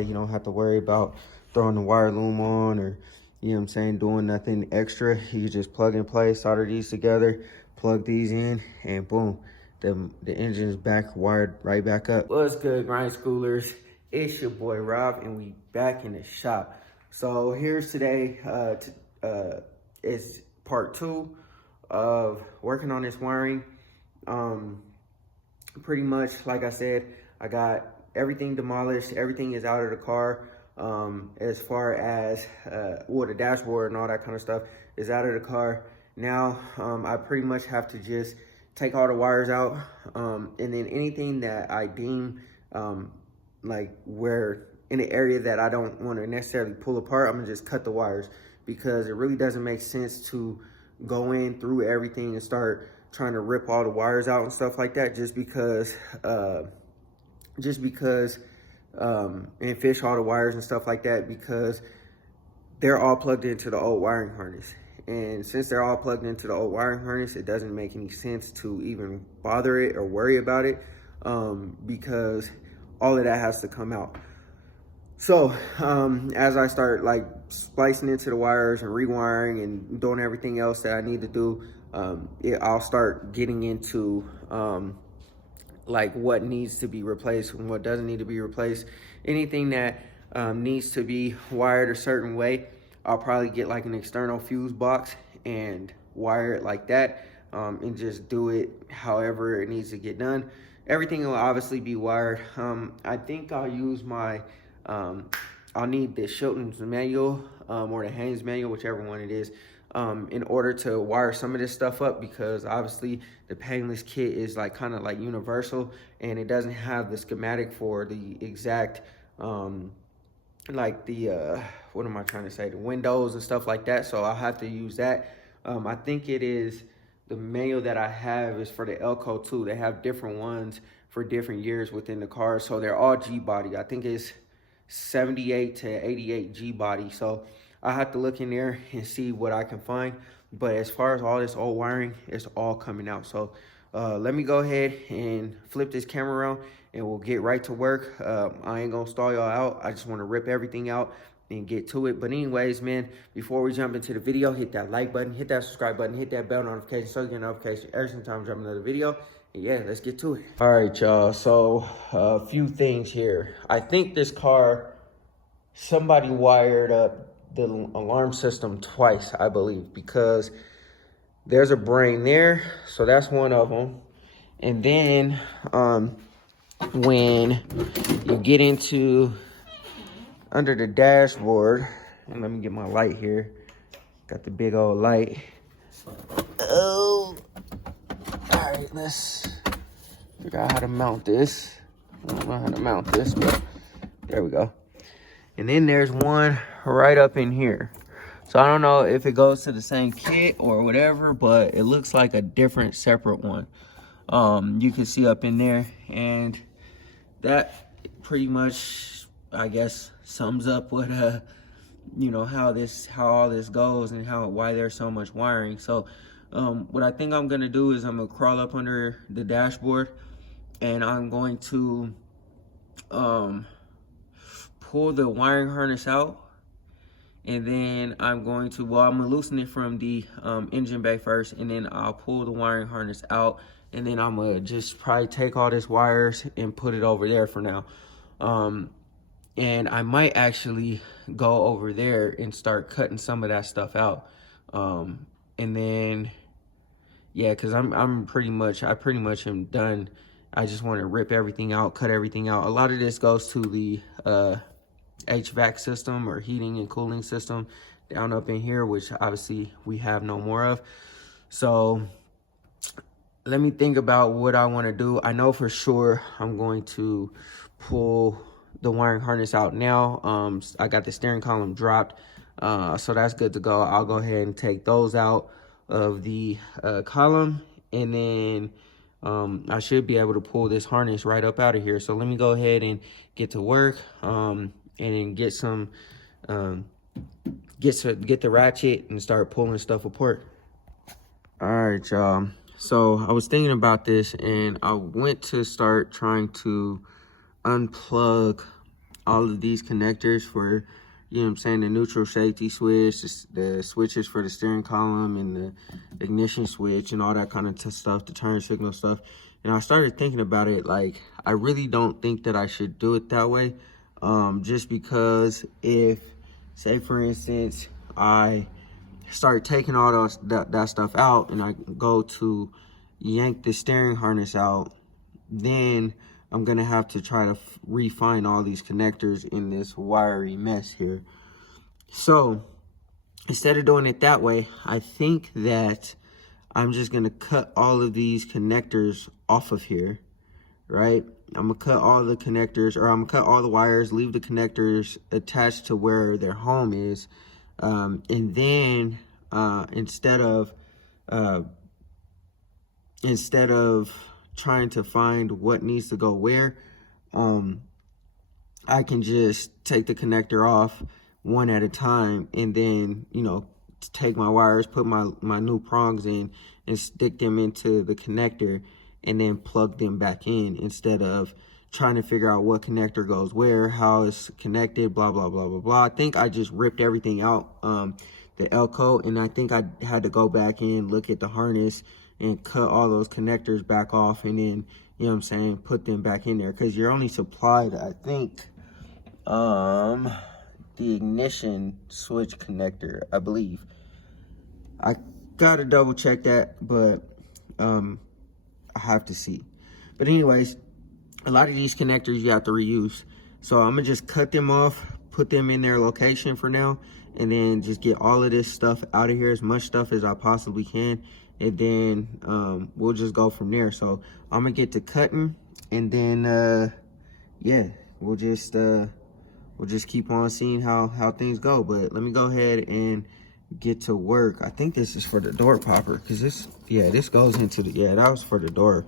You don't have to worry about throwing the wire loom on or, you know what I'm saying, doing nothing extra. You just plug and play, solder these together, plug these in, and boom, the engine is back wired right back up. What's good, grind schoolers? It's your boy Rob, and we back in the shop. So here's today. It's part 2 of working on this wiring. Pretty much, like I said, I got everything demolished. Everything is out of the car. As far as the dashboard and all that kind of stuff is out of the car. Now I pretty much have to just take all the wires out, and then anything that I deem like where in the area that I don't want to necessarily pull apart, I'm gonna just cut the wires, because it really doesn't make sense to go in through everything and start trying to rip all the wires out and stuff like that just because and fish all the wires and stuff like that, because they're all plugged into the old wiring harness. And since they're all plugged into the old wiring harness, it doesn't make any sense to even bother it or worry about it, because all of that has to come out. So as I start like splicing into the wires and rewiring and doing everything else that I need to do, I'll start getting into like what needs to be replaced and what doesn't need to be replaced. Anything that needs to be wired a certain way, I'll probably get like an external fuse box and wire it like that, and just do it however it needs to get done. Everything will obviously be wired. I think I'll use my I'll need the Shilton's manual or the Haynes manual, whichever one it is, in order to wire some of this stuff up, because obviously the painless kit is like kind of like universal, and it doesn't have the schematic for the exact like the what am I trying to say, the windows and stuff like that. So I'll have to use that. I think it is the manual that I have is for the Elco too. They have different ones for different years within the car, so they're all Gbody. I think it's 78 to 88 Gbody. So I have to look in there and see what I can find. But as far as all this old wiring, it's all coming out. So let me go ahead and flip this camera around and we'll get right to work. I ain't gonna stall y'all out. I just want to rip everything out and get to it. But anyways, man, before we jump into the video, hit that like button, hit that subscribe button, hit that bell notification so you get a notification every single time I drop another video. And yeah, let's get to it. All right, y'all. So a few things here. I think this car, somebody wired up the alarm system twice, I believe, because there's a brain there. So that's one of them. And then when you get into under the dashboard, and let me get my light here. Got the big old light. Oh, all right, let's figure out how to mount this. I don't know how to mount this, but there we go. And then there's one right up in here. So I don't know if it goes to the same kit or whatever, but it looks like a different separate one. You can see up in there, and that pretty much, I guess, sums up what you know, how all this goes and why there's so much wiring. So what I think I'm gonna do is I'm gonna crawl up under the dashboard, and I'm going to pull the wiring harness out, and then I'm going to, well, I'm gonna loosen it from the engine bay first, and then I'll pull the wiring harness out, and then I'm gonna just probably take all this wires and put it over there for now. And I might actually go over there and start cutting some of that stuff out. And then, yeah, cause I pretty much am done. I just want to rip everything out, cut everything out. A lot of this goes to the HVAC system or heating and cooling system down up in here, which obviously we have no more of. So let me think about what I want to do. I know for sure I'm going to pull the wiring harness out now. I got the steering column dropped, so that's good to go. I'll go ahead and take those out of the column, and then I should be able to pull this harness right up out of here. So let me go ahead and get to work, and then get some get the ratchet and start pulling stuff apart. All right, y'all. So I was thinking about this, and I went to start trying to unplug all of these connectors for, you know what I'm saying, the neutral safety switch, the switches for the steering column, and the ignition switch, and all that kind of stuff, the turn signal stuff. And I started thinking about it, like, I really don't think that I should do it that way. Just because if, say for instance, I start taking all that stuff out and I go to yank the steering harness out, then I'm gonna have to try to refine all these connectors in this wiry mess here. So instead of doing it that way, I think that I'm just gonna cut all of these connectors off of here, right? I'm gonna cut all the connectors, or I'm gonna cut all the wires, leave the connectors attached to where their home is. And then instead of trying to find what needs to go where, I can just take the connector off one at a time, and then, you know, take my wires, put my new prongs in, and stick them into the connector, and then plug them back in, instead of trying to figure out what connector goes where, how it's connected, blah, blah, blah, blah, blah. I think I just ripped everything out, the Elko, and I think I had to go back in, look at the harness, and cut all those connectors back off, and then, you know what I'm saying, put them back in there, because you're only supplied, I think, the ignition switch connector, I believe. I gotta double check that, but I have to see. But anyways, a lot of these connectors you have to reuse, so I'm gonna just cut them off, put them in their location for now, and then just get all of this stuff out of here, as much stuff as I possibly can, and then we'll just go from there. So I'm gonna get to cutting, and then yeah, we'll just keep on seeing how things go. But let me go ahead and get to work. I think this is for the door popper, because this goes into the, that was for the door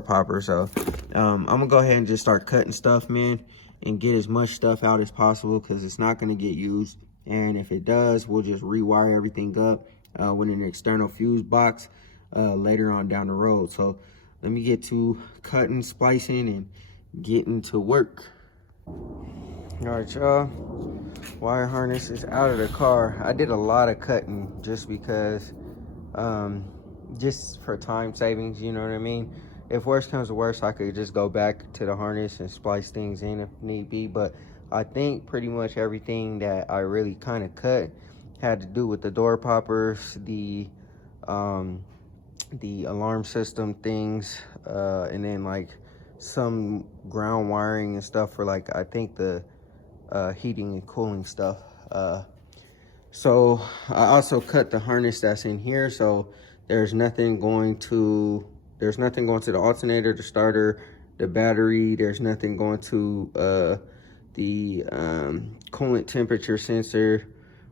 popper. So I'm gonna go ahead and just start cutting stuff, man, and get as much stuff out as possible, because it's not gonna get used. And if it does, we'll just rewire everything up with an external fuse box later on down the road. So let me get to cutting, splicing, and getting to work. All right, y'all, wire harness is out of the car. I did a lot of cutting just because, just for time savings, you know what I mean? If worse comes to worse, I could just go back to the harness and splice things in if need be. But I think pretty much everything that I really kind of cut had to do with the door poppers, the alarm system things, and then like some ground wiring and stuff for, like, I think the heating and cooling stuff. So I also cut the harness that's in here, so there's nothing going to the alternator, the starter, the battery. There's nothing going to the coolant temperature sensor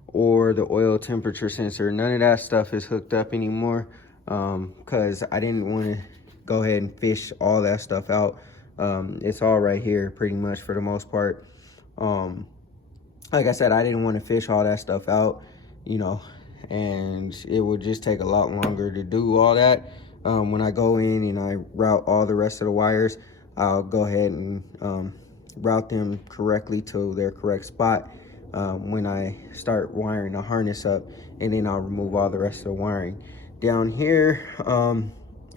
or the oil temperature sensor. None of that stuff is hooked up anymore, because I didn't want to go ahead and fish all that stuff out. It's all right here pretty much for the most part. Like I said, I didn't want to fish all that stuff out, you know, and it would just take a lot longer to do all that. When I go in and I route all the rest of the wires, I'll go ahead and route them correctly to their correct spot when I start wiring the harness up, and then I'll remove all the rest of the wiring. Down here,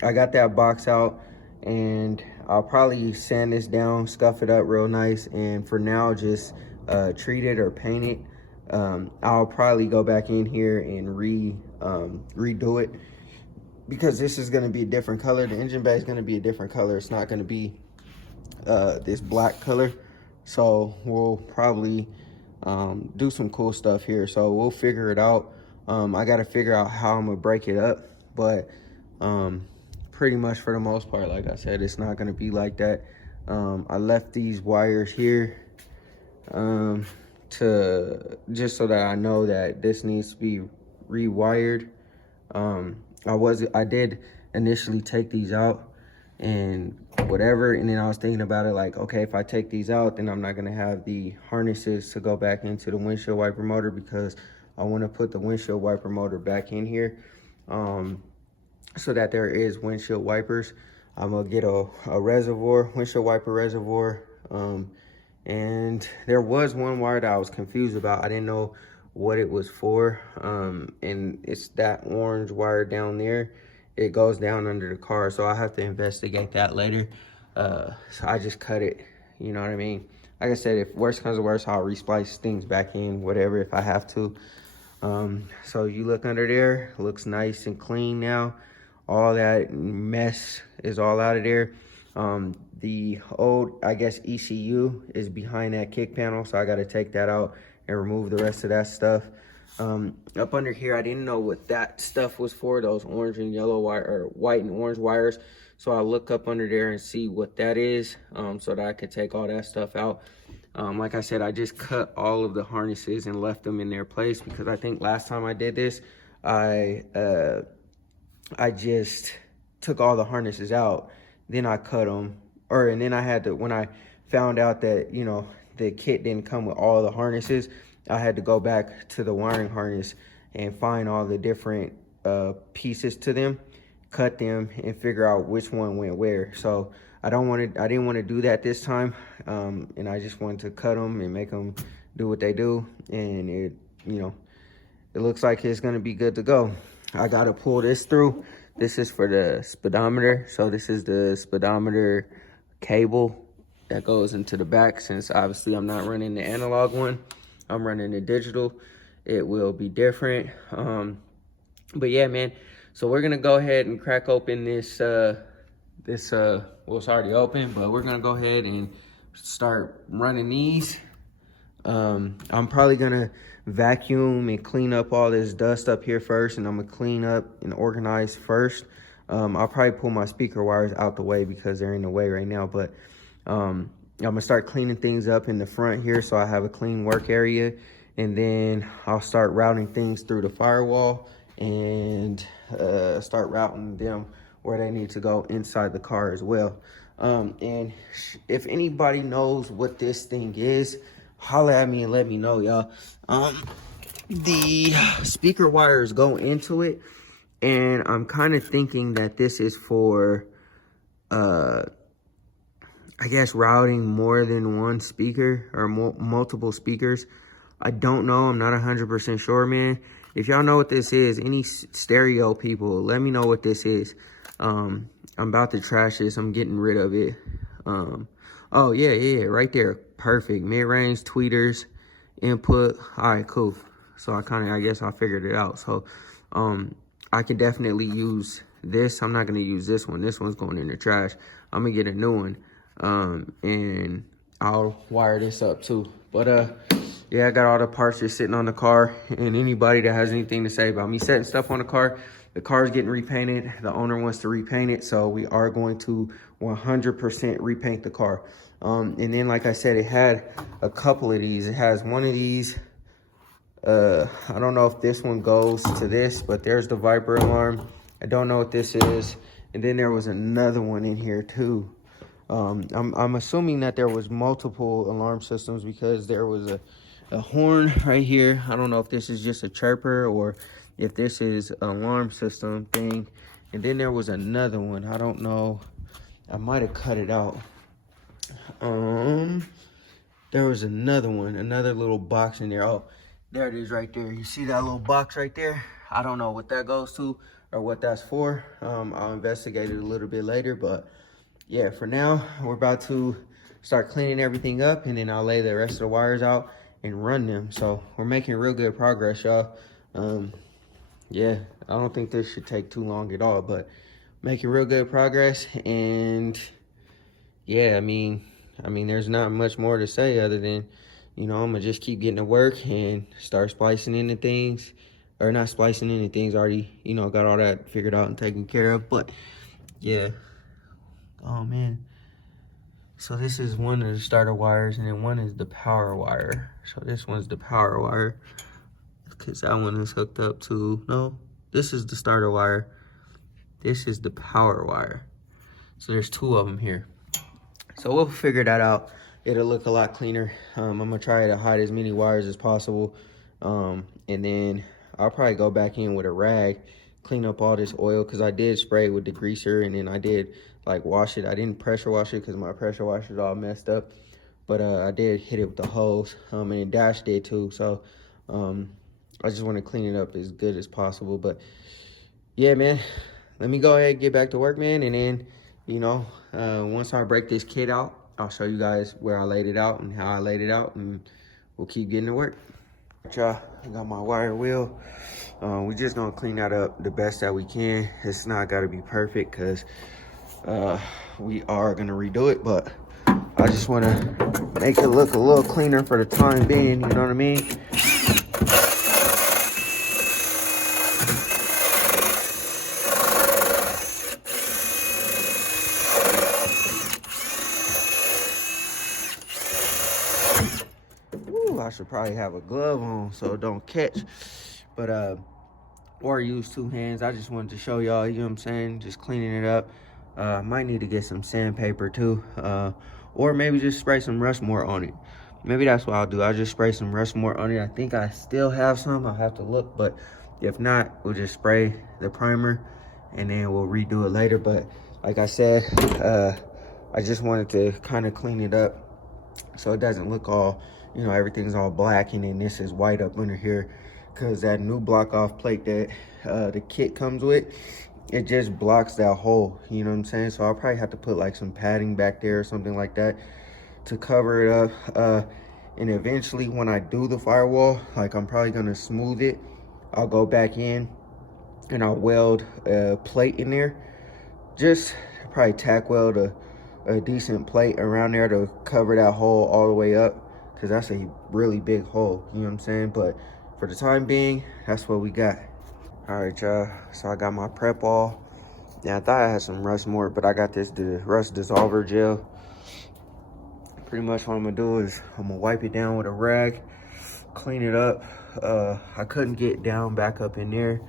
I got that box out, and I'll probably sand this down, scuff it up real nice, and for now just treat it or paint it. I'll probably go back in here and redo it, because this is going to be a different color. The engine bay is going to be a different color. It's not going to be this black color. So we'll probably do some cool stuff here. So we'll figure it out. I got to figure out how I'm going to break it up, but pretty much for the most part, like I said, it's not going to be like that. I left these wires here to just so that I know that this needs to be rewired. I did initially take these out and whatever, and then I was thinking about it like, okay, if I take these out, then I'm not going to have the harnesses to go back into the windshield wiper motor, because I want to put the windshield wiper motor back in here, so that there is windshield wipers. I'm gonna get a reservoir, windshield wiper reservoir, And there was one wire that I was confused about. I didn't know what it was for. And it's that orange wire down there. It goes down under the car, so I have to investigate that later. So I just cut it, you know what I mean? Like I said, if worse comes to worse, I'll resplice things back in, whatever, if I have to. So you look under there, it looks nice and clean now. All that mess is all out of there. The old, I guess, ECU is behind that kick panel, so I got to take that out and remove the rest of that stuff. Up under here, I didn't know what that stuff was for, those orange and yellow wire, or white and orange wires. So I look up under there and see what that is, so that I can take all that stuff out. Like I said, I just cut all of the harnesses and left them in their place, because I think last time I did this, I just took all the harnesses out, then I cut them, and then I had to, when I found out that, you know, the kit didn't come with all the harnesses, I had to go back to the wiring harness and find all the different pieces to them, cut them, and figure out which one went where. So I didn't want to do that this time, and I just wanted to cut them and make them do what they do, and it, you know, it looks like it's gonna be good to go. I gotta pull this through. This is for the speedometer. So this is the speedometer cable that goes into the back. Since obviously I'm not running the analog one, I'm running the digital. It will be different. But yeah, man. So we're gonna go ahead and crack open this. Well, it's already open, but we're gonna go ahead and start running these. I'm probably gonna vacuum and clean up all this dust up here first, and I'm gonna clean up and organize first. I'll probably pull my speaker wires out the way because they're in the way right now, but I'm gonna start cleaning things up in the front here so I have a clean work area, and then I'll start routing things through the firewall and start routing them where they need to go inside the car as well. And if anybody knows what this thing is, holla at me and let me know, y'all. The speaker wires go into it, and I'm kind of thinking that this is for I guess routing more than one speaker or multiple speakers. I don't know. I'm not 100% sure, man. If y'all know what this is, any stereo people, let me know what this is. I'm about to trash this. I'm getting rid of it. Oh, yeah, right there. Perfect. Mid-range, tweeters, input. All right, cool. So I guess I figured it out. So I could definitely use this. I'm not going to use this one. This one's going in the trash. I'm going to get a new one. And I'll wire this up too. But yeah, I got all the parts just sitting on the car. And anybody that has anything to say about me setting stuff on the car's getting repainted. The owner wants to repaint it, so we are going to 100% repaint the car. And then, like I said, it had a couple of these. It has one of these. I don't know if this one goes to this, but there's the Viper alarm. I don't know what this is. And then there was another one in here too. I'm assuming that there was multiple alarm systems, because there was a horn right here. I don't know if this is just a chirper or if this is an alarm system thing. And then there was another one. I don't know. I might have cut it out. There was another one, another little box in there. Oh, there it is right there. You see that little box right there? I don't know what that goes to or what that's for. I'll investigate it a little bit later, but yeah, for now, we're about to start cleaning everything up, and then I'll lay the rest of the wires out and run them. So we're making real good progress, y'all. Yeah, I don't think this should take too long at all, but making real good progress. And yeah, I mean, there's not much more to say other than, you know, I'm gonna just keep getting to work and start splicing into things, or not splicing into things. Already, you know, got all that figured out and taken care of. But yeah, oh man. So this is one of the starter wires, and then one is the power wire. So this one's the power wire, because that one is hooked up to, no, this is the starter wire. This is the power wire. So there's two of them here. So we'll figure that out. It'll look a lot cleaner. I'm gonna try to hide as many wires as possible. And then I'll probably go back in with a rag, clean up all this oil, because I did spray it with the greaser, and then I did like wash it. I didn't pressure wash it because my pressure washer is all messed up. but I did hit it with the hose, and the dash did too. So I just want to clean it up as good as possible. But yeah, man, let me go ahead and get back to work, man. And then, you know, once I break this kit out, I'll show you guys where I laid it out and how I laid it out, and we'll keep getting to work. Y'all, I got my wire wheel. We just gonna clean that up the best that we can. It's not gotta be perfect because we are gonna redo it, but I just wanna make it look a little cleaner for the time being, you know what I mean? Ooh, I should probably have a glove on so it don't catch, but or use two hands. I just wanted to show y'all, you know what I'm saying, just cleaning it up. Might need to get some sandpaper too, or maybe just spray some Rushmore on it. Maybe that's what I'll do. I'll just spray some Rushmore on it. I think I still have some. I'll have to look, but if not, we'll just spray the primer and then we'll redo it later. But like I said, I just wanted to kind of clean it up so it doesn't look all, you know, everything's all black and then this is white up under here, because that new block off plate that the kit comes with, it just blocks that hole, you know what I'm saying? So I'll probably have to put like some padding back there or something like that to cover it up. And eventually when I do the firewall, like I'm probably gonna smooth it, I'll go back in and I'll weld a plate in there, just probably tack weld a decent plate around there to cover that hole all the way up, because that's a really big hole, you know what I'm saying? But for the time being, that's what we got. All right, y'all, so I got my prep all. Now I thought I had some Rushmore, but I got the rust dissolver gel. Pretty much what I'm gonna do is I'm gonna wipe it down with a rag, clean it up. I couldn't get down back up in there,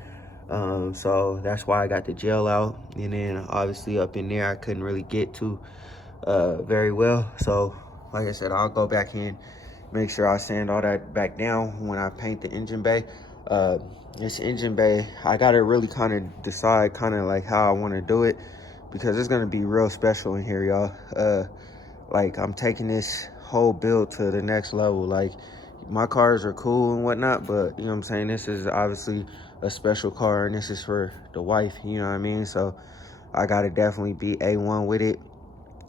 so that's why I got the gel out. And then obviously up in there I couldn't really get to very well. So like I said, I'll go back in, make sure I sand all that back down when I paint the engine bay. This engine bay, I gotta really kind of decide kind of like how I want to do it, because it's gonna be real special in here, y'all. Like I'm taking this whole build to the next level. Like my cars are cool and whatnot, but you know what I'm saying, this is obviously a special car and this is for the wife, you know what I mean? So I gotta definitely be A1 with it.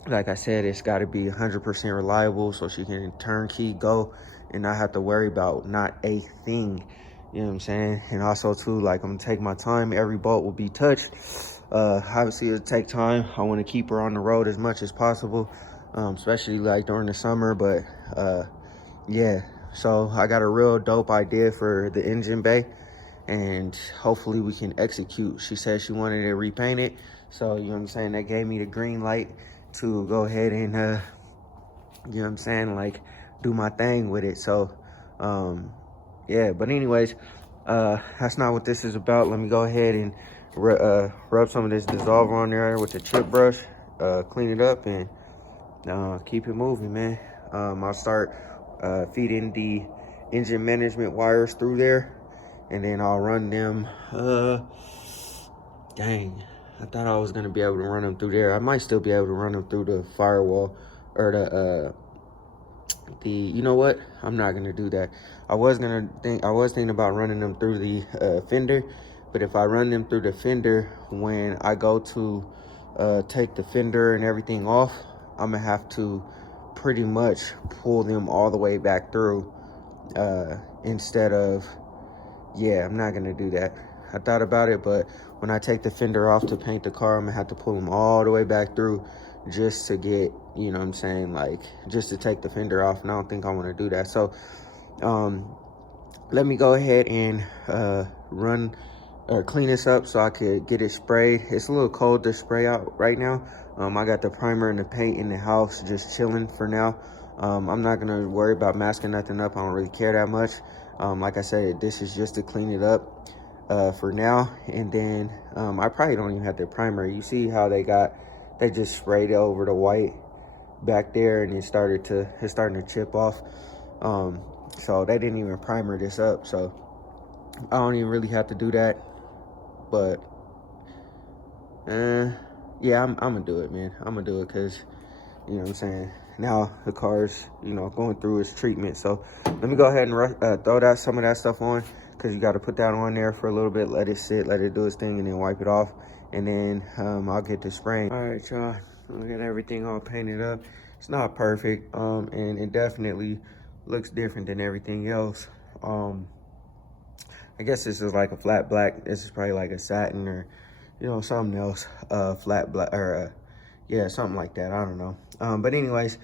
Like I said, it's got to be 100% reliable so she can turnkey go and not have to worry about not a thing, you know what I'm saying? And also too, like I'm gonna take my time, every bolt will be touched. Obviously it'll take time. I want to keep her on the road as much as possible, especially like during the summer. But yeah, so I got a real dope idea for the engine bay and hopefully we can execute. She said she wanted to repaint it, so you know what I'm saying, that gave me the green light to go ahead and you know what I'm saying, like do my thing with it. So yeah, but anyways, that's not what this is about. Let me go ahead and rub some of this dissolver on there with the chip brush, clean it up, and keep it moving, man. I'll start feeding the engine management wires through there, and then I'll run them. Dang, I thought I was gonna be able to run them through there. I might still be able to run them through the firewall or the you know what? I'm not gonna do that. I was thinking about running them through the fender, but if I run them through the fender, when I go to take the fender and everything off, I'm gonna have to pretty much pull them all the way back through instead of, yeah, I'm not gonna do that. I thought about it, but when I take the fender off to paint the car, I'm gonna have to pull them all the way back through just to get, you know what I'm saying, like just to take the fender off, and I don't think I want to do that. So let me go ahead and run or clean this up so I could get it sprayed. It's a little cold to spray out right now. I got the primer and the paint in the house just chilling for now. I'm not gonna worry about masking nothing up. I don't really care that much. Like I said, this is just to clean it up for now, and then I probably don't even have the primer. You see how they just sprayed it over the white back there, and it's starting to chip off. So they didn't even primer this up, so I don't even really have to do that. But yeah, I'm gonna do it, man. I'm gonna do it because, you know what I'm saying, now the car's, you know, going through its treatment. So let me go ahead and throw some of that stuff on, because you got to put that on there for a little bit, let it sit, let it do its thing, and then wipe it off. And then I'll get to spraying. All right, y'all, we got everything all painted up. It's not perfect, and it definitely looks different than everything else. I guess this is like a flat black. This is probably like a satin, or, you know, something else, flat black, or yeah, something like that. I don't know. But anyways,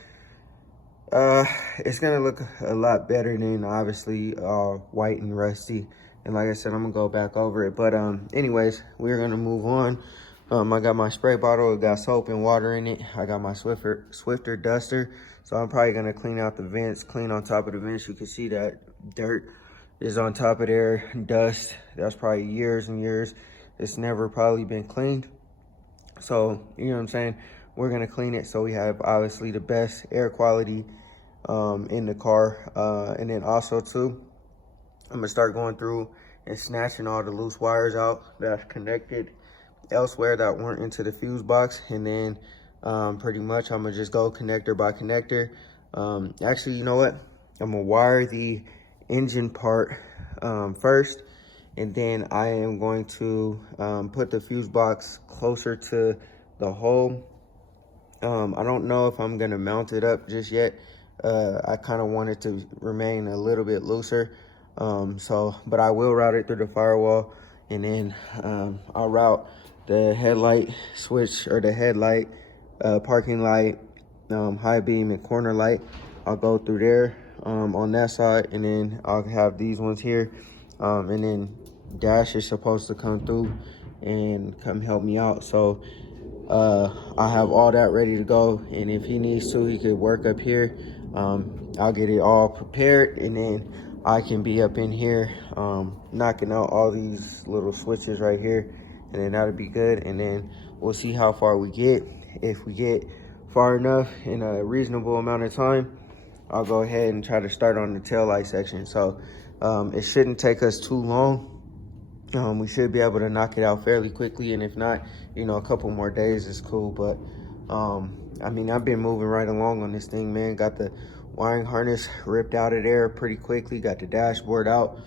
it's gonna look a lot better than obviously white and rusty. And like I said, I'm gonna go back over it. But anyways, we're gonna move on. I got my spray bottle. It got soap and water in it. I got my Swiffer duster. So I'm probably gonna clean out the vents, clean on top of the vents. You can see that dirt is on top of there, dust. That's probably years and years. It's never probably been cleaned. So, you know what I'm saying? We're gonna clean it so we have obviously the best air quality in the car. And then also too, I'm gonna start going through and snatching all the loose wires out that's connected elsewhere that weren't into the fuse box. And then pretty much I'm gonna just go connector by connector. Actually, you know what? I'm gonna wire the engine part first, and then I am going to put the fuse box closer to the hole. I don't know if I'm gonna mount it up just yet. I kind of want it to remain a little bit looser, but I will route it through the firewall, and then I'll route the headlight switch, or the headlight, parking light, high beam, and corner light. I'll go through there on that side, and then I'll have these ones here, and then Dash is supposed to come through and come help me out. So I have all that ready to go, and if he needs to, he could work up here. I'll get it all prepared, and then I can be up in here knocking out all these little switches right here, and then that'll be good. And then we'll see how far we get. If we get far enough in a reasonable amount of time, I'll go ahead and try to start on the tail light section. So it shouldn't take us too long. We should be able to knock it out fairly quickly, and if not, you know, a couple more days is cool. But I mean, I've been moving right along on this thing, man. Got the wiring harness ripped out of there pretty quickly, got the dashboard out.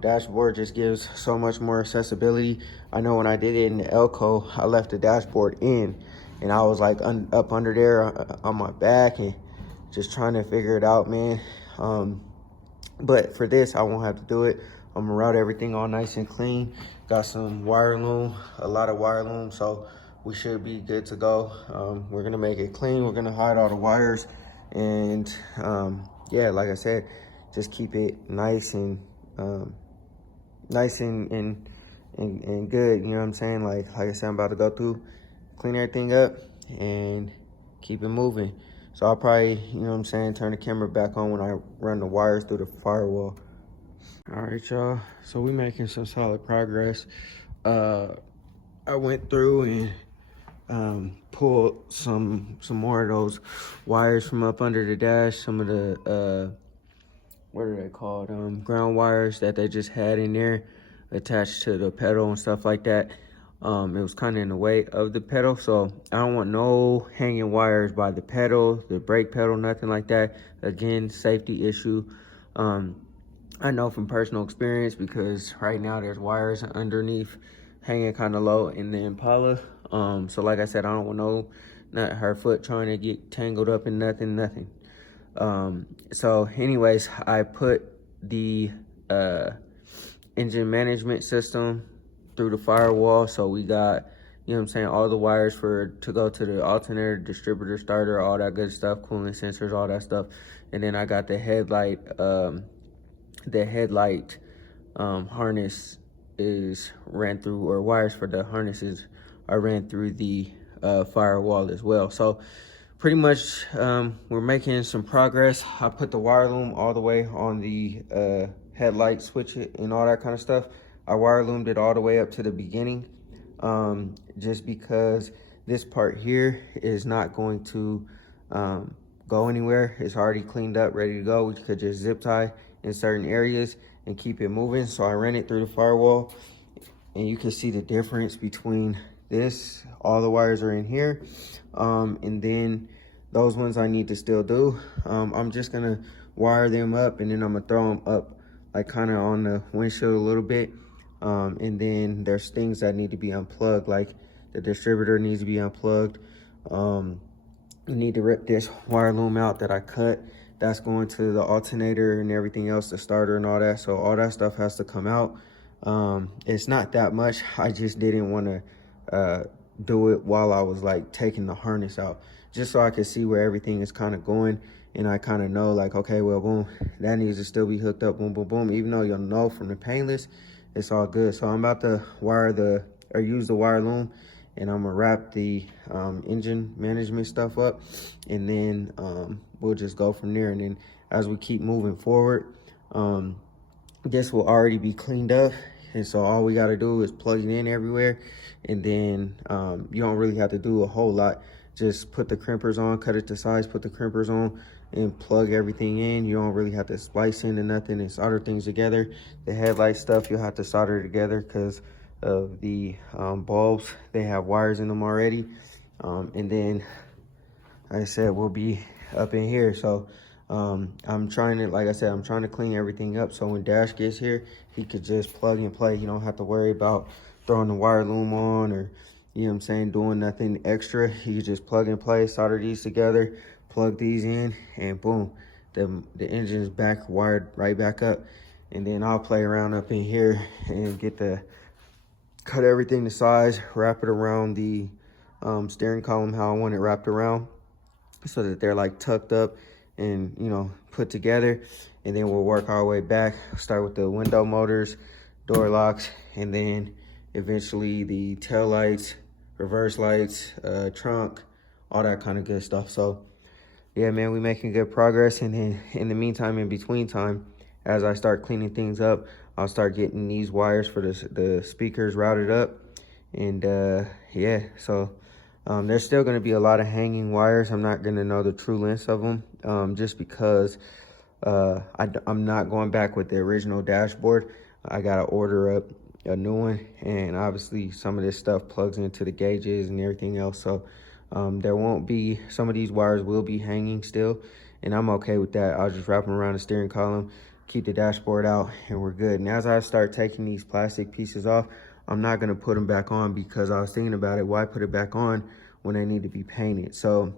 Dashboard just gives so much more accessibility. I know when I did it in the Elko, I left the dashboard in, and I was like up under there on my back and just trying to figure it out, man. But for this, I won't have to do it. I'm gonna route everything all nice and clean. Got some wire loom, a lot of wire loom, so we should be good to go. We're gonna make it clean. We're gonna hide all the wires, and yeah, like I said, just keep it nice and good. You know what I'm saying? Like I said, I'm about to go through, clean everything up, and keep it moving. So I'll probably, you know what I'm saying, turn the camera back on when I run the wires through the firewall. All right, y'all, so we're making some solid progress. I went through and pulled some more of those wires from up under the dash, some of the what are they called, ground wires that they just had in there attached to the pedal and stuff like that. It was kind of in the way of the pedal, so I don't want no hanging wires by the pedal, the brake pedal, nothing like that. Again, safety issue. I know from personal experience, because right now there's wires underneath hanging kind of low in the Impala. So like I said, I don't want not her foot trying to get tangled up in nothing. So anyways, I put the engine management system through the firewall. So we got, you know what I'm saying, all the wires to go to the alternator, distributor, starter, all that good stuff, coolant sensors, all that stuff. And then I got the headlight, harness is ran through, or wires for the harnesses are ran through the firewall as well. So pretty much we're making some progress. I put the wire loom all the way on the headlight switch and all that kind of stuff. I wire loomed it all the way up to the beginning, just because this part here is not going to go anywhere. It's already cleaned up, ready to go. We could just zip tie in certain areas and keep it moving. So I ran it through the firewall, and you can see the difference between this. All the wires are in here, and then those ones I need to still do. I'm just gonna wire them up, and then I'm gonna throw them up like kind of on the windshield a little bit. And then there's things that need to be unplugged, like the distributor needs to be unplugged. I need to rip this wire loom out that I cut. That's going to the alternator and everything else, the starter and all that. So all that stuff has to come out. It's not that much. I just didn't want to do it while I was like taking the harness out, just so I could see where everything is kind of going. And I kind of know like, okay, well, boom, that needs to still be hooked up, boom, boom, boom. Even though you'll know from the paintless, it's all good. So I'm about to use the wire loom, and I'm gonna wrap the engine management stuff up, and then we'll just go from there. And then as we keep moving forward, this will already be cleaned up, and so all we got to do is plug it in everywhere. And then you don't really have to do a whole lot. Just put the crimpers on, cut it to size, put the crimpers on, and plug everything in. You don't really have to splice into nothing and solder things together. The headlight stuff you'll have to solder together because of the bulbs. They have wires in them already. And then, like I said, we'll be up in here. So I'm trying to, like I said, I'm trying to clean everything up so when Dash gets here, he could just plug and play. You don't have to worry about throwing the wire loom on, or, you know what I'm saying, doing nothing extra. You can just plug and play, solder these together, plug these in, and boom, the engine's back wired right back up. And then I'll play around up in here and cut everything to size, wrap it around the steering column how I want it wrapped around, so that they're like tucked up and, you know, put together. And then we'll work our way back, start with the window motors, door locks, and then eventually the tail lights, reverse lights, trunk, all that kind of good stuff. So yeah, man, we making good progress. And then in the meantime, in between time, as I start cleaning things up, I'll start getting these wires for the speakers routed up. And yeah, so there's still going to be a lot of hanging wires. I'm not going to know the true lengths of them, just because I'm not going back with the original dashboard. I got to order up a new one, and obviously some of this stuff plugs into the gauges and everything else. So there won't be, some of these wires will be hanging still, and I'm okay with that. I'll just wrap them around the steering column, keep the dashboard out, and we're good. And as I start taking these plastic pieces off, I'm not gonna put them back on, because I was thinking about it, why put it back on when they need to be painted? So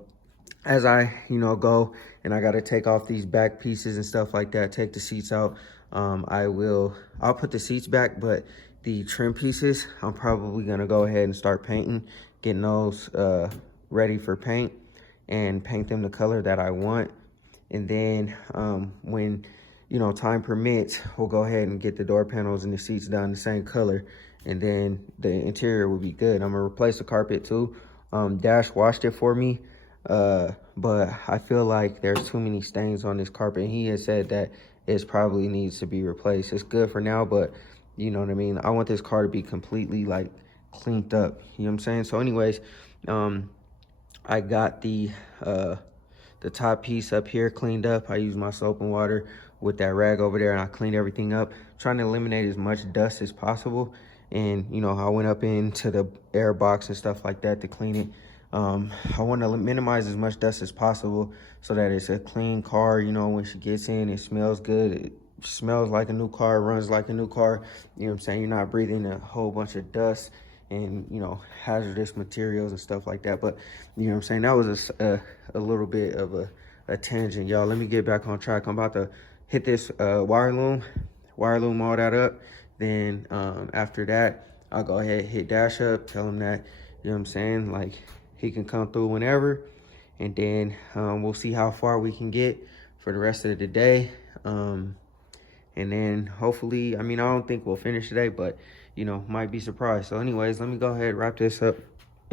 as I, go and I got to take off these back pieces and stuff like that, take the seats out, I'll put the seats back, but the trim pieces, I'm probably going to go ahead and start painting, getting those ready for paint, and paint them the color that I want. And then when, time permits, we'll go ahead and get the door panels and the seats done the same color, and then the interior will be good. I'm going to replace the carpet too. Dash washed it for me, but I feel like there's too many stains on this carpet. He has said that it probably needs to be replaced. It's good for now, but you know what I mean? I want this car to be completely like cleaned up. You know what I'm saying? So anyways, I got the top piece up here cleaned up. I used my soap and water with that rag over there, and I cleaned everything up, trying to eliminate as much dust as possible. And, I went up into the air box and stuff like that to clean it. I want to minimize as much dust as possible so that it's a clean car. When she gets in, it smells good. It smells like a new car, runs like a new car. You know what I'm saying? You're not breathing a whole bunch of dust and, hazardous materials and stuff like that. But, you know what I'm saying? That was a little bit of a tangent, y'all. Let me get back on track. I'm about to hit this wire loom all that up. Then after that, I'll go ahead and hit Dash up, tell him that, you know what I'm saying, like, he can come through whenever. And then we'll see how far we can get for the rest of the day. And then hopefully, I don't think we'll finish today, but, might be surprised. So anyways, let me go ahead and wrap this up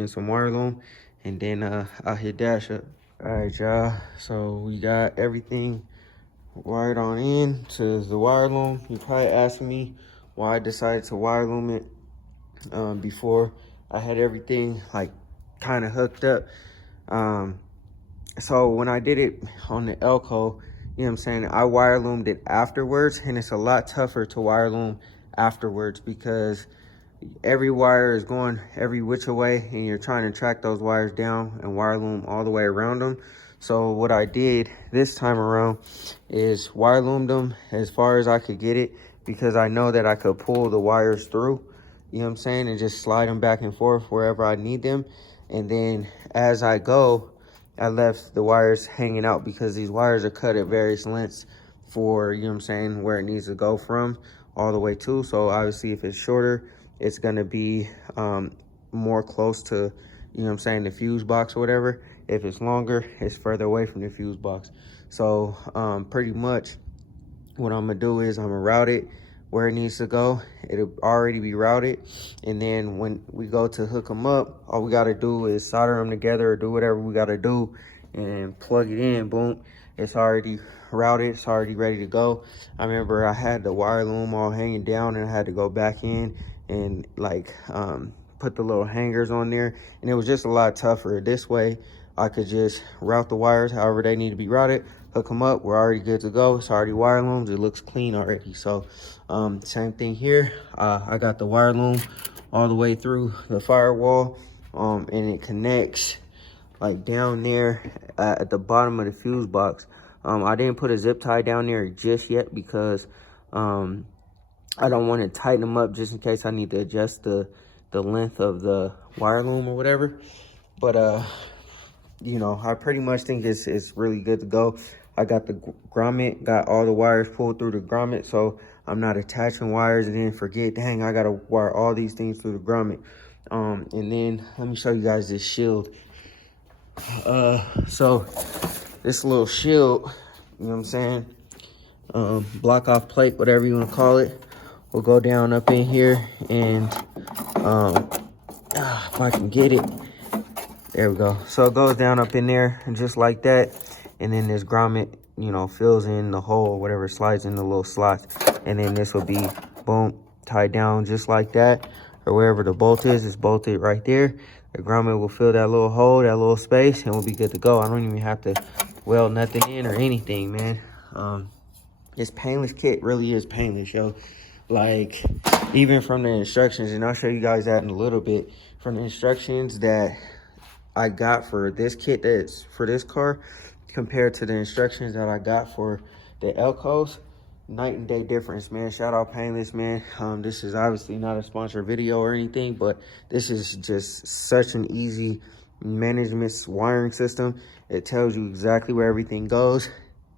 in some wire loom, and then I'll hit Dash up. All right, y'all. So we got everything wired on in to the wire loom. You probably asking me why I decided to wire loom it before I had everything like kind of hooked up. So when I did it on the Elko, you know what I'm saying, I wire loomed it afterwards, and it's a lot tougher to wire loom afterwards because every wire is going every which way, and you're trying to track those wires down and wire loom all the way around them. So what I did this time around is wire loomed them as far as I could get it, because I know that I could pull the wires through, you know what I'm saying, and just slide them back and forth wherever I need them. And then as I go, I left the wires hanging out, because these wires are cut at various lengths for, you know what I'm saying, where it needs to go from all the way to. So obviously if it's shorter, it's gonna be more close to, you know what I'm saying, the fuse box or whatever. If it's longer, it's further away from the fuse box. So pretty much what I'm gonna do is I'm gonna route it where it needs to go. It'll already be routed, and then when we go to hook them up, all we gotta do is solder them together or do whatever we gotta do and plug it in. Boom, it's already routed, it's already ready to go. I remember I had the wire loom all hanging down, and I had to go back in and like put the little hangers on there, and it was just a lot tougher. This way I could just route the wires however they need to be routed, hook them up, we're already good to go. It's already wire loomed, it looks clean already. So same thing here. I got the wire loom all the way through the firewall, and it connects like down there at the bottom of the fuse box. I didn't put a zip tie down there just yet, because I don't want to tighten them up just in case I need to adjust the length of the wire loom or whatever. But you know, I pretty much think it's really good to go. I got the grommet, got all the wires pulled through the grommet, so I'm not attaching wires and then forget, dang, I gotta wire all these things through the grommet. And then let me show you guys this shield. So this little shield, you know what I'm saying, block off plate, whatever you want to call it, will go down up in here, and if I can get it, there we go. So it goes down up in there and just like that, and then this grommet, you know, fills in the hole, whatever, slides in the little slots, and then this will be, boom, tied down just like that, or wherever the bolt is, it's bolted right there. The grommet will fill that little hole, that little space, and we'll be good to go. I don't even have to weld nothing in or anything, man. This painless kit really is painless, yo. Like, even from the instructions, and I'll show you guys that in a little bit, from the instructions that I got for this kit that's for this car compared to the instructions that I got for the Elcos, night and day difference, man. Shout out Painless, man. This is obviously not a sponsored video or anything, but this is just such an easy management wiring system. It tells you exactly where everything goes,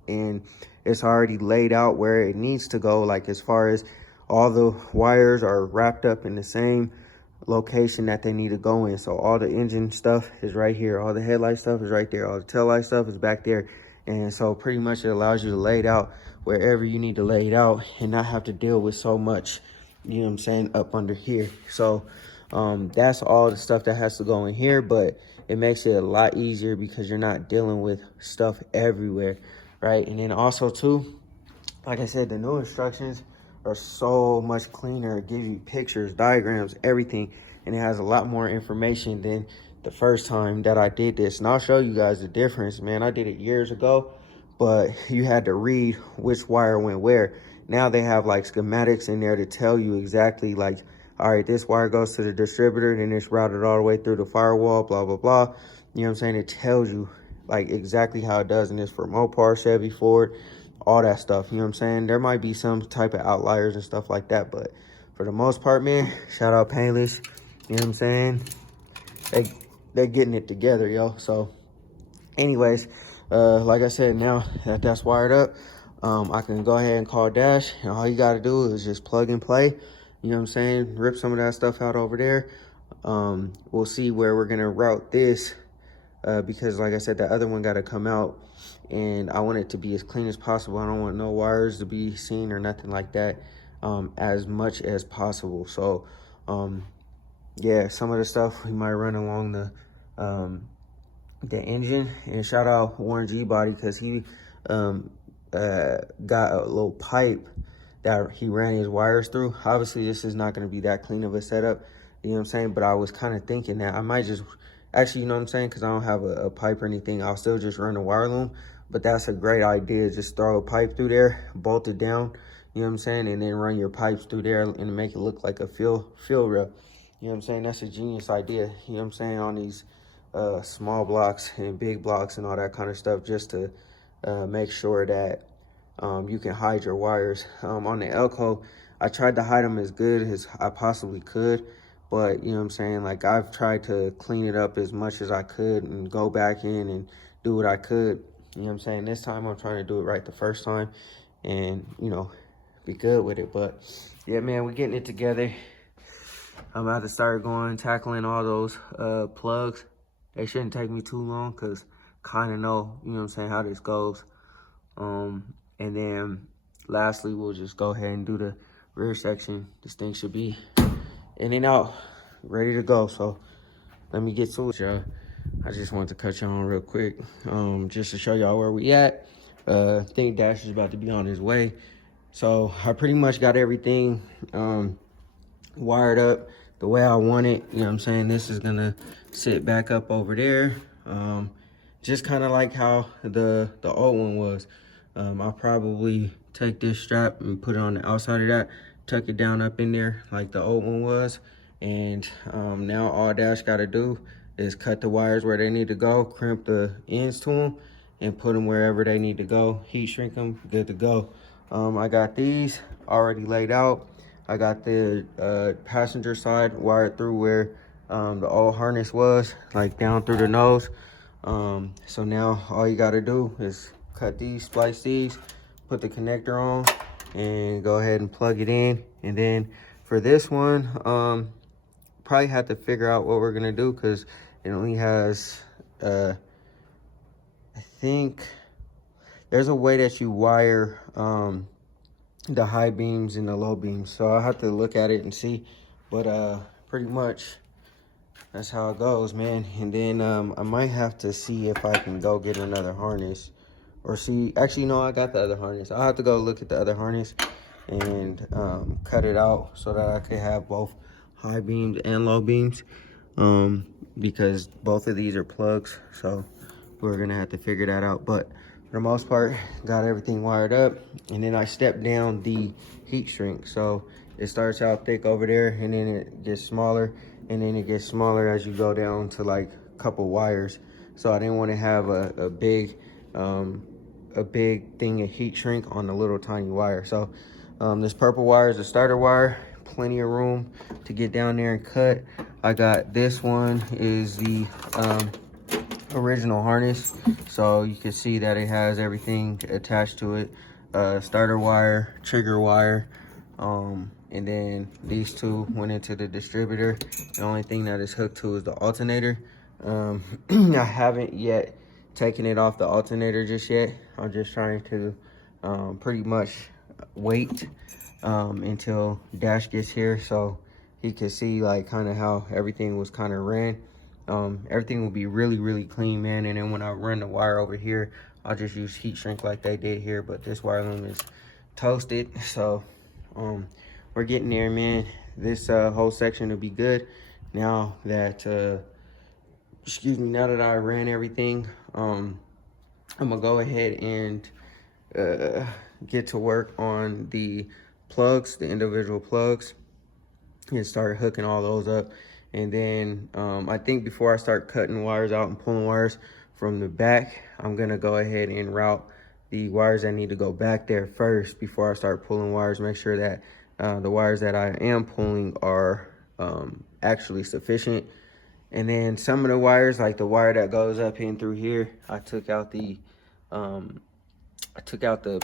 and it's already laid out where it needs to go. Like, as far as all the wires are wrapped up in the same location that they need to go in. So all the engine stuff is right here, all the headlight stuff is right there, all the tail light stuff is back there. And so pretty much it allows you to lay it out wherever you need to lay it out and not have to deal with so much, you know what I'm saying, up under here. So that's all the stuff that has to go in here, but it makes it a lot easier because you're not dealing with stuff everywhere, right? And then also too, like I said, the new instructions are so much cleaner. It gives you pictures, diagrams, everything, and it has a lot more information than the first time that I did this. And I'll show you guys the difference, man. I did it years ago, but you had to read which wire went where. Now they have like schematics in there to tell you exactly, like, all right, this wire goes to the distributor, then it's routed all the way through the firewall, blah blah blah. You know what I'm saying? It tells you like exactly how it does, and it's for Mopar, Chevy, Ford, all that stuff. You know what I'm saying? There might be some type of outliers and stuff like that, but for the most part, man, shout out Painless. You know what I'm saying? They're getting it together, yo. So anyways, like I said, now that that's wired up, I can go ahead and call Dash, and all you got to do is just plug and play. You know what I'm saying? Rip some of that stuff out over there. We'll see where we're gonna route this, because like I said, the other one got to come out, and I want it to be as clean as possible. I don't want no wires to be seen or nothing like that, as much as possible. So yeah, some of the stuff we might run along the engine. And shout out Warren Gbody, because he got a little pipe that he ran his wires through. Obviously this is not going to be that clean of a setup, you know what I'm saying, but I was kind of thinking that I might just actually, you know what I'm saying, because I don't have a pipe or anything, I'll still just run a wire loom. But that's a great idea. Just throw a pipe through there, bolt it down, you know what I'm saying, and then run your pipes through there and make it look like a fill rep. You know what I'm saying? That's a genius idea, you know what I'm saying, on these small blocks and big blocks and all that kind of stuff, just to make sure that you can hide your wires. On the Elko, I tried to hide them as good as I possibly could, but you know what I'm saying, like I've tried to clean it up as much as I could and go back in and do what I could. You know what I'm saying? This time I'm trying to do it right the first time and, you know, be good with it. But yeah, man, we're getting it together. I'm about to start tackling all those plugs. They shouldn't take me too long because kind of know, you know what I'm saying, how this goes. And then lastly, we'll just go ahead and do the rear section. This thing should be in and out, ready to go. So let me get to it, y'all. I just wanted to cut y'all on real quick, just to show y'all where we at. I think Dash is about to be on his way. So I pretty much got everything wired up the way I want it. You know what I'm saying? This is gonna sit back up over there. Just kind of like how the old one was. I'll probably take this strap and put it on the outside of that, tuck it down up in there like the old one was. And now all Dash gotta do is cut the wires where they need to go, crimp the ends to them, and put them wherever they need to go, heat shrink them, good to go. I got these already laid out. I got the passenger side wired through where the old harness was, like down through the nose. So now all you gotta do is cut these, splice these, put the connector on, and go ahead and plug it in. And then for this one, probably have to figure out what we're gonna do because it only has, I think there's a way that you wire the high beams and the low beams. So I'll have to look at it and see, but pretty much that's how it goes, man. And then I might have to see if I can go get another harness or see, actually, no, I got the other harness. I'll have to go look at the other harness and cut it out so that I could have both high beams and low beams, because both of these are plugs. So we're gonna have to figure that out. But for the most part, got everything wired up. And then I stepped down the heat shrink. So it starts out thick over there and then it gets smaller, and then it gets smaller as you go down to like a couple wires. So I didn't want to have a big thing of heat shrink on the little tiny wire. So this purple wire is a starter wire, plenty of room to get down there and cut. I got this one is the original harness, so you can see that it has everything attached to it. Starter wire, trigger wire, and then these two went into the distributor. The only thing that is hooked to is the alternator. I haven't yet taken it off the alternator just yet. I'm just trying to pretty much wait until Dash gets here so he can see like kind of how everything was kind of ran. Everything will be really clean, man. And then when I run the wire over here, I'll just use heat shrink like they did here. But this wire loom is toasted, so we're getting there, man. This whole section will be good now that now that I ran everything. I'm gonna go ahead and get to work on the plugs, the individual plugs, and start hooking all those up. And then I think before I start cutting wires out and pulling wires from the back, I'm gonna go ahead and route the wires that need to go back there first before I start pulling wires. Make sure that the wires that I am pulling are actually sufficient. And then some of the wires, like the wire that goes up in through here, I took out the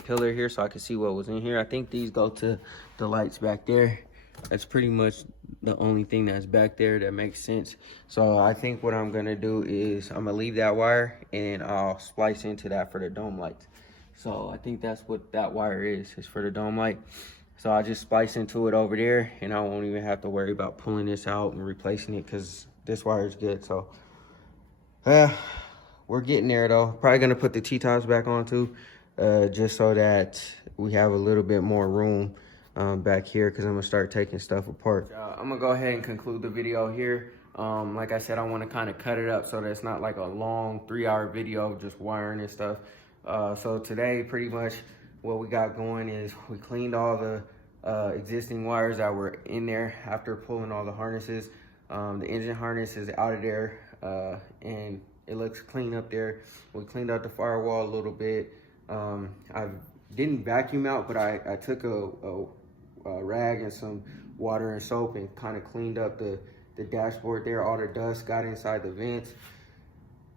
pillar here so I could see what was in here. I think these go to the lights back there. That's pretty much the only thing that's back there that makes sense. So I think what I'm gonna do is I'm gonna leave that wire and I'll splice into that for the dome lights. So I think that's what that wire is for the dome light. So I just splice into it over there and I won't even have to worry about pulling this out and replacing it because this wire is good. So we're getting there though. Probably gonna put the T-tops back on too, just so that we have a little bit more room back here, because I'm gonna start taking stuff apart. I'm gonna go ahead and conclude the video here. Like I said, I want to kind of cut it up so that it's not like a long 3-hour video of just wiring and stuff. So today, pretty much what we got going is we cleaned all the existing wires that were in there after pulling all the harnesses. The engine harness is out of there. and it looks clean up there. We cleaned out the firewall a little bit. I didn't vacuum out, but I took a rag and some water and soap and kind of cleaned up the dashboard there. All the dust got inside the vents.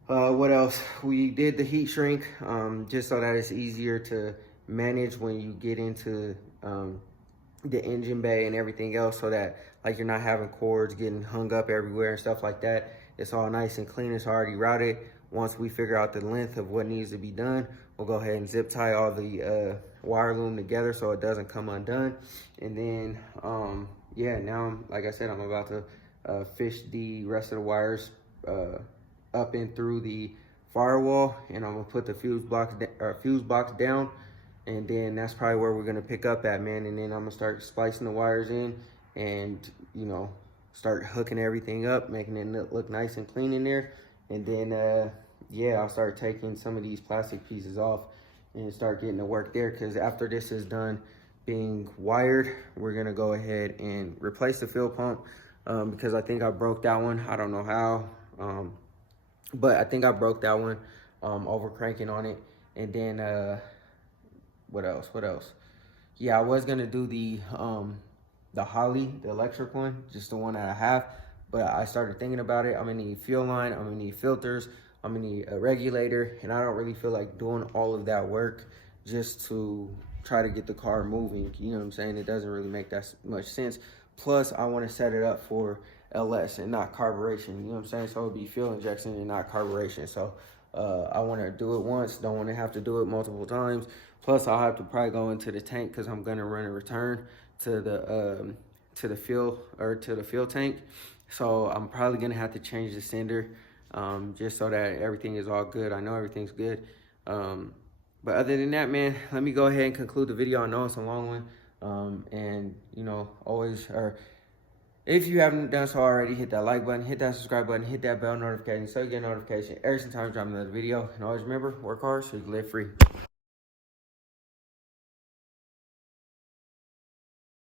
What else? We did the heat shrink, just so that it's easier to manage when you get into the engine bay and everything else, so that like you're not having cords getting hung up everywhere and stuff like that. It's all nice and clean. It's already routed. Once we figure out the length of what needs to be done, we'll go ahead and zip tie all the wire loom together so it doesn't come undone. And then yeah, now like I said, I'm about to fish the rest of the wires up and through the firewall, and I'm gonna put the fuse box down, and then that's probably where we're gonna pick up at, man. And then I'm gonna start splicing the wires in, and you know, start hooking everything up, making it look nice and clean in there. And then yeah, I'll start taking some of these plastic pieces off and start getting to work there, because after this is done being wired, we're gonna go ahead and replace the fuel pump, because I think I broke that one. I don't know how, but I think I broke that one over cranking on it. And then what else? Yeah, I was gonna do the Holly, the electric one, just the one that I have, but I started thinking about it. I'm gonna need fuel line, I'm gonna need filters, I'm gonna need a regulator, and I don't really feel like doing all of that work just to try to get the car moving. You know what I'm saying? It doesn't really make that much sense. Plus, I want to set it up for LS and not carburation. You know what I'm saying? So it'll be fuel injection and not carburation. So I want to do it once. Don't want to have to do it multiple times. Plus, I'll have to probably go into the tank, because I'm gonna run a return to the fuel tank. So I'm probably gonna have to change the sender, just so that everything is all good. I know everything's good. But other than that, man, let me go ahead and conclude the video. I know it's a long one. And you know, if you haven't done so already, hit that like button, hit that subscribe button, hit that bell notification so you get a notification every time I drop another video. And always remember, work hard so you can live free.